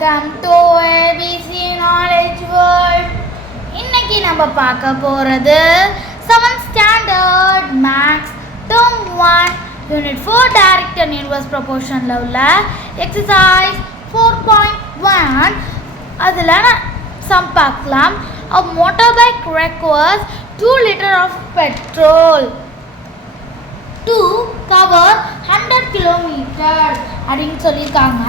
Welcome to ABC Knowledge World. இன்னைக்கு நம்ம பார்க்க போறது 7th standard maths term 1 unit 4 direct and inverse proportion ல உள்ள exercise 4.1 அதுல sum பார்க்கலாம். A motorbike requires 2 liters of petrol to cover 100 kilometers அப்படின்னு சொல்லியிருக்காங்க.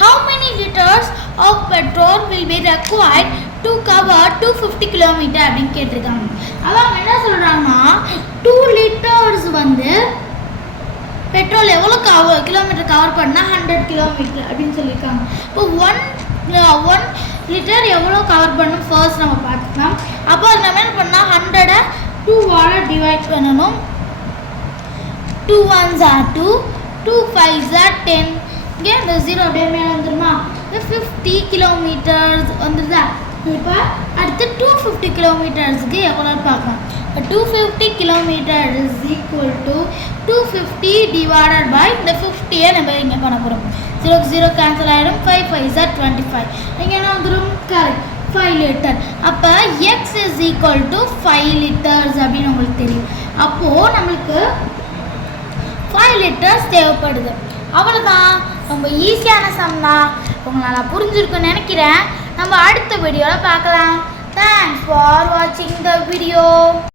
How many liters of petrol will be required to cover 250 kilometers அப்படின்னு கேட்டிருக்காங்க. அவங்க என்ன சொல்றாங்கன்னா 2 liters வந்து பெட்ரோல் எவ்வளோ கிலோமீட்டர் கவர் பண்ணால் 100 கிலோமீட்டர் அப்படின்னு சொல்லியிருக்காங்க. இப்போ 1 லிட்டர் எவ்வளோ கவர் பண்ணும் ஃபர்ஸ்ட் நம்ம பார்த்துக்கலாம். அப்போ நம்ம என்ன பண்ணால் 100 2 டிவைட் பண்ணணும். 2 1s are 2, 2 5s are 10. இங்கே இந்த 0 அப்படியே மேலே வந்துருமா? 50 கிலோமீட்டர்ஸ் வந்துருதா? இப்போ அடுத்து 250 கிலோமீட்டர்ஸுக்கு எவ்வளோ பார்க்கலாம். 250 kilometre is equal to 250 divided by இந்த 50யை நம்ம இங்கே பண்ண போகிறோம். 0 0 கேன்சல் ஆகிடும். 5 5s are 25. இங்கே என்ன வந்துடும்? Correct 5 litre. அப்போ X is equal to 5 litres அப்படின்னு உங்களுக்கு தெரியும். அப்போது நம்மளுக்கு 5 லிட்டர்ஸ் தேவைப்படுது. அவ்வளோதான், ரொம்ப ஈஸியான சம் தான். உங்களால் புரிஞ்சிருக்குன்னு நினைக்கிறேன். நம்ம அடுத்த வீடியோவில் பார்க்கலாம். தேங்க்ஸ் ஃபார் வாட்சிங் த வீடியோ.